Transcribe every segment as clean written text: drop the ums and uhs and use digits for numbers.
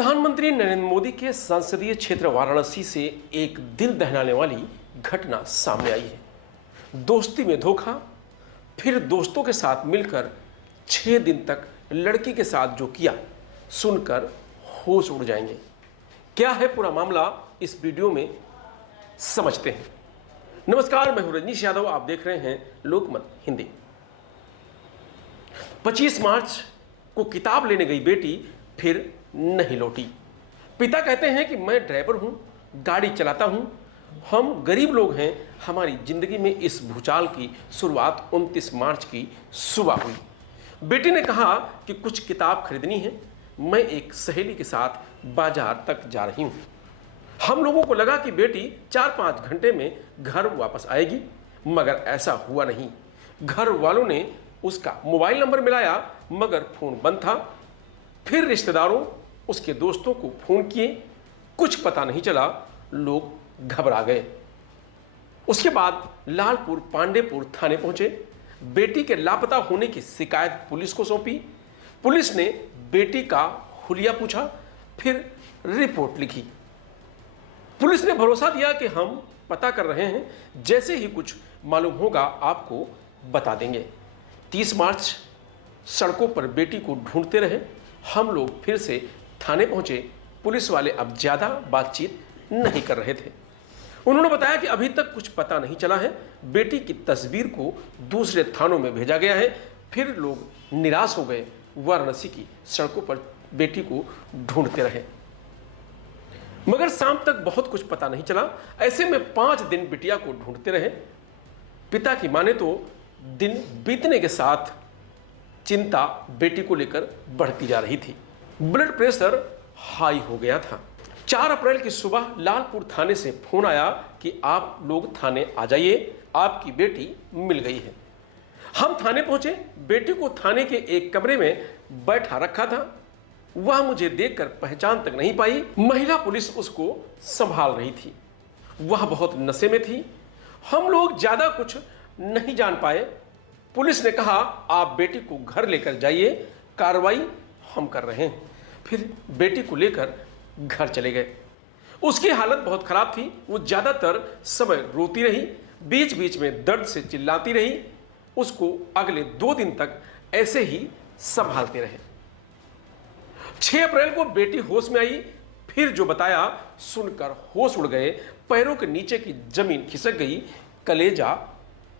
प्रधानमंत्री नरेंद्र मोदी के संसदीय क्षेत्र वाराणसी से एक दिल दहलाने वाली घटना सामने आई है। दोस्ती में धोखा, फिर दोस्तों के साथ मिलकर 6 दिन तक लड़की के साथ जो किया, सुनकर होश उड़ जाएंगे। क्या है पूरा मामला, इस वीडियो में समझते हैं। नमस्कार, मैं हूं रजनीश यादव, आप देख रहे हैं लोकमत हिंदी। 25 मार्च को किताब लेने गई बेटी फिर नहीं लौटी। पिता कहते हैं कि मैं ड्राइवर हूं, गाड़ी चलाता हूं, हम गरीब लोग हैं। हमारी जिंदगी में इस भूचाल की शुरुआत 29 मार्च की सुबह हुई। बेटी ने कहा कि कुछ किताब खरीदनी है, मैं एक सहेली के साथ बाजार तक जा रही हूं। हम लोगों को लगा कि बेटी 4-5 घंटे में घर वापस आएगी, मगर ऐसा हुआ नहीं। घर वालों ने उसका मोबाइल नंबर मिलाया, मगर फोन बंद था। फिर रिश्तेदारों, उसके दोस्तों को फोन किए, कुछ पता नहीं चला, लोग घबरा गए। उसके बाद लालपुर पांडेपुर थाने पहुंचे, बेटी के लापता होने की शिकायत पुलिस को सौंपी। पुलिस ने बेटी का हुलिया पूछा, फिर रिपोर्ट लिखी। पुलिस ने भरोसा दिया कि हम पता कर रहे हैं, जैसे ही कुछ मालूम होगा आपको बता देंगे। 30 मार्च सड़कों पर बेटी को ढूंढते रहे। हम लोग फिर से थाने पहुंचे। पुलिस वाले अब ज्यादा बातचीत नहीं कर रहे थे। उन्होंने बताया कि अभी तक कुछ पता नहीं चला है। बेटी की तस्वीर को दूसरे थानों में भेजा गया है। फिर लोग निराश हो गए। वाराणसी की सड़कों पर बेटी को ढूंढते रहे, मगर शाम तक बहुत कुछ पता नहीं चला। ऐसे में 5 दिन बिटिया को ढूंढते रहे। पिता की माने तो दिन बीतने के साथ चिंता बेटी को लेकर बढ़ती जा रही थी। ब्लड प्रेशर हाई हो गया था। 4 अप्रैल की सुबह लालपुर थाने से फोन आया कि आप लोग थाने आ जाइए, आपकी बेटी मिल गई है। हम थाने पहुंचे। बेटी को थाने के एक कमरे में बैठा रखा था। वह मुझे देखकर पहचान तक नहीं पाई। महिला पुलिस उसको संभाल रही थी। वह बहुत नशे में थी। हम लोग ज्यादा कुछ नहीं जान पाए। पुलिस ने कहा, आप बेटी को घर लेकर जाइए, कार्रवाई हम कर रहे हैं। फिर बेटी को लेकर घर चले गए। उसकी हालत बहुत खराब थी। वो ज्यादातर समय रोती रही, बीच बीच में दर्द से चिल्लाती रही। उसको अगले 2 दिन तक ऐसे ही संभालते रहे। 6 अप्रैल को बेटी होश में आई। फिर जो बताया सुनकर होश उड़ गए। पैरों के नीचे की जमीन खिसक गई, कलेजा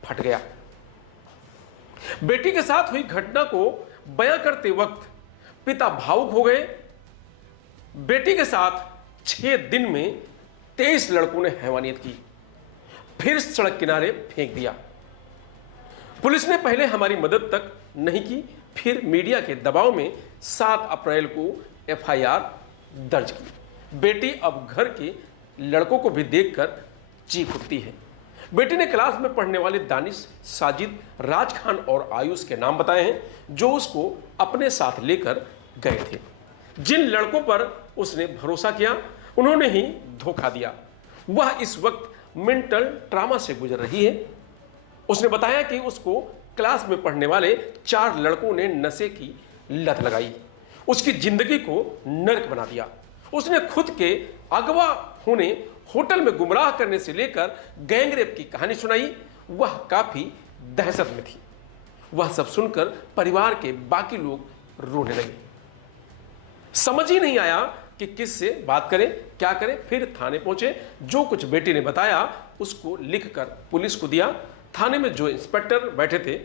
फट गया। बेटी के साथ हुई घटना को बयां करते वक्त पिता भावुक हो गए। बेटी के साथ 6 दिन में 23 लड़कों ने हैवानियत की, फिर सड़क किनारे फेंक दिया। पुलिस ने पहले हमारी मदद तक नहीं की, फिर मीडिया के दबाव में 7 अप्रैल को FIR दर्ज की। बेटी अब घर के लड़कों को भी देखकर चीख उठती है। बेटी ने क्लास में पढ़ने वाले दानिश, साजिद, राज खान और आयुष के नाम बताए हैं, जो उसको अपने साथ लेकर गए थे। जिन लड़कों पर उसने भरोसा किया, उन्होंने ही धोखा दिया। वह इस वक्त मेंटल ट्रॉमा से गुजर रही है। उसने बताया कि उसको क्लास में पढ़ने वाले 4 लड़कों ने नशे की लत लगाई, उसकी जिंदगी को नर्क बना दिया। उसने खुद के अगवा होने, होटल में गुमराह करने से लेकर गैंगरेप की कहानी सुनाई। वह काफी दहशत में थी। वह सब सुनकर परिवार के बाकी लोग रोने लगे। समझ ही नहीं आया कि किससे बात करें, क्या करें। फिर थाने पहुंचे। जो कुछ बेटी ने बताया उसको लिखकर पुलिस को दिया। थाने में जो इंस्पेक्टर बैठे थे,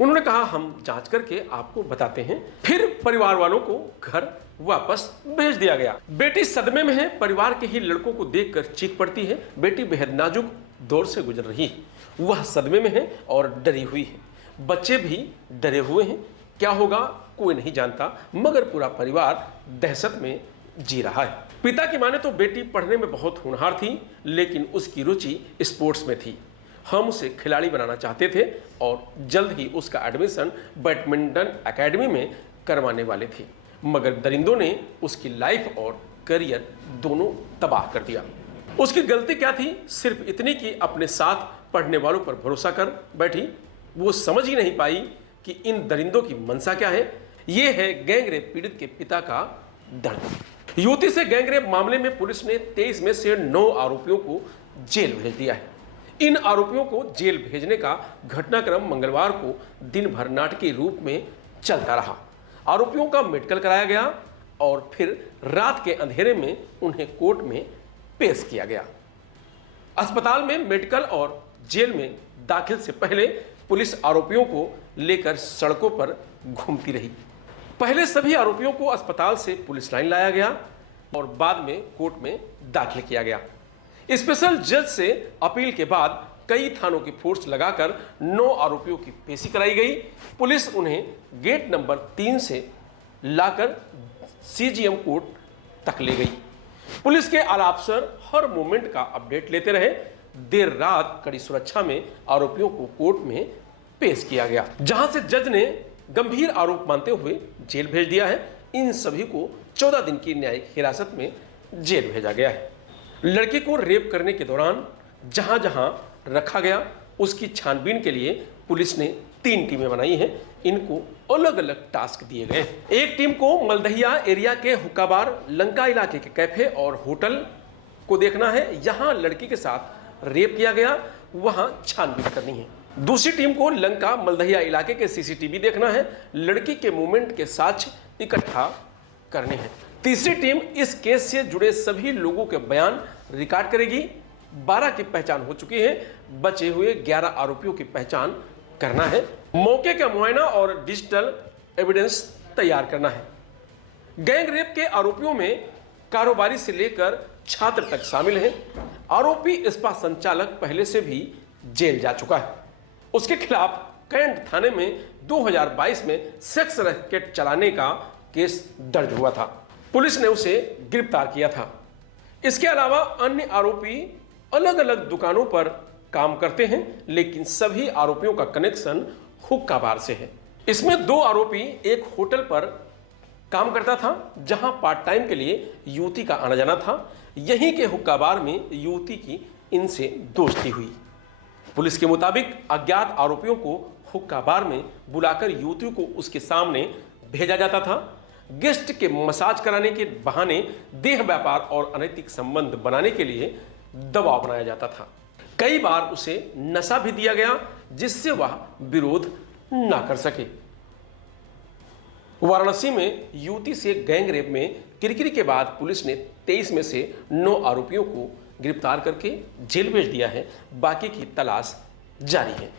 उन्होंने कहा, हम जांच करके आपको बताते हैं। फिर परिवार वालों को घर वापस भेज दिया गया। बेटी सदमे में है। परिवार के ही लड़कों को देखकर चीख पड़ती है। बेटी बेहद नाजुक दौर से गुजर रही है। वह सदमे में है और डरी हुई है। बच्चे भी डरे हुए हैं। क्या होगा कोई नहीं जानता, मगर पूरा परिवार दहशत में जी रहा है। पिता की माने तो बेटी पढ़ने में बहुत होनहार थी, लेकिन उसकी रुचि स्पोर्ट्स में थी। हम उसे खिलाड़ी बनाना चाहते थे और जल्द ही उसका एडमिशन बैडमिंटन एकेडमी में करवाने वाले थे, मगर दरिंदों ने उसकी लाइफ और करियर दोनों तबाह कर दिया। उसकी गलती क्या थी? सिर्फ इतनी कि अपने साथ पढ़ने वालों पर भरोसा कर बैठी। वो समझ ही नहीं पाई कि इन दरिंदों की मंशा क्या है। ये है गैंगरेप पीड़ित के पिता का दर्ज। युवती से गैंगरेप मामले में पुलिस ने 23 में से 9 आरोपियों को जेल भेज दिया है। इन आरोपियों को जेल भेजने का घटनाक्रम मंगलवार को दिन भर नाटकीय रूप में चलता रहा। आरोपियों का मेडिकल कराया गया और फिर रात के अंधेरे में उन्हें कोर्ट में पेश किया गया। अस्पताल में मेडिकल और जेल में दाखिल से पहले पुलिस आरोपियों को लेकर सड़कों पर घूमती रही। पहले सभी आरोपियों को अस्पताल से पुलिस लाइन लाया गया और बाद में कोर्ट में दाखिल किया गया। स्पेशल जज से अपील के बाद कई थानों की फोर्स लगाकर 9 आरोपियों की पेशी कराई गई। पुलिस उन्हें गेट नंबर 3 से लाकर सीजीएम कोर्ट तक ले गई। पुलिस के आला अफसर हर मोमेंट का अपडेट लेते रहे। देर रात कड़ी सुरक्षा में आरोपियों को कोर्ट में पेश किया गया, जहां से जज ने गंभीर आरोप मानते हुए जेल भेज दिया है। इन सभी को 14 दिन की न्यायिक हिरासत में जेल भेजा गया है। लड़की को रेप करने के दौरान जहां जहां रखा गया उसकी छानबीन के लिए पुलिस ने 3 टीमें बनाई हैं। इनको अलग अलग टास्क दिए गए। एक टीम को मलदहिया एरिया के हुक्काबार, लंका इलाके के कैफे और होटल को देखना है। यहां लड़की के साथ रेप किया गया, वहां छानबीन करनी है। दूसरी टीम को लंका मलदहिया इलाके के सीसीटीवी देखना है, लड़की के मूवमेंट के साक्ष्य इकट्ठा करने हैं। तीसरी टीम इस केस से जुड़े सभी लोगों के बयान रिकॉर्ड करेगी। 12 की पहचान हो चुकी है, बचे हुए 11 आरोपियों की पहचान करना है। मौके का मुआयना और डिजिटल एविडेंस तैयार करना है। गैंग रेप के आरोपियों में कारोबारी से लेकर छात्र तक शामिल हैं। आरोपी स्पा संचालक पहले से भी जेल जा चुका है। उसके खिलाफ कैंट थाने में 2022 में सेक्स रैकेट चलाने का केस दर्ज हुआ था। पुलिस ने उसे गिरफ्तार किया था। इसके अलावा अन्य आरोपी अलग अलग दुकानों पर काम करते हैं, लेकिन सभी आरोपियों का कनेक्शन हुक्का बार से है। इसमें 2 आरोपी एक होटल पर काम करता था, जहां पार्ट टाइम के लिए युवती का आना जाना था। यहीं के हुक्का बार में युवती की इनसे दोस्ती हुई। पुलिस के मुताबिक अज्ञात आरोपियों को हुक्का बार में बुलाकर युवती को उसके सामने भेजा जाता था। गेस्ट के मसाज कराने के बहाने देह व्यापार और अनैतिक संबंध बनाने के लिए दबाव बनाया जाता था। कई बार उसे नशा भी दिया गया, जिससे वह विरोध ना कर सके। वाराणसी में युवती से गैंग रेप में किरकिरी के बाद पुलिस ने 23 में से 9 आरोपियों को गिरफ्तार करके जेल भेज दिया है। बाकी की तलाश जारी है।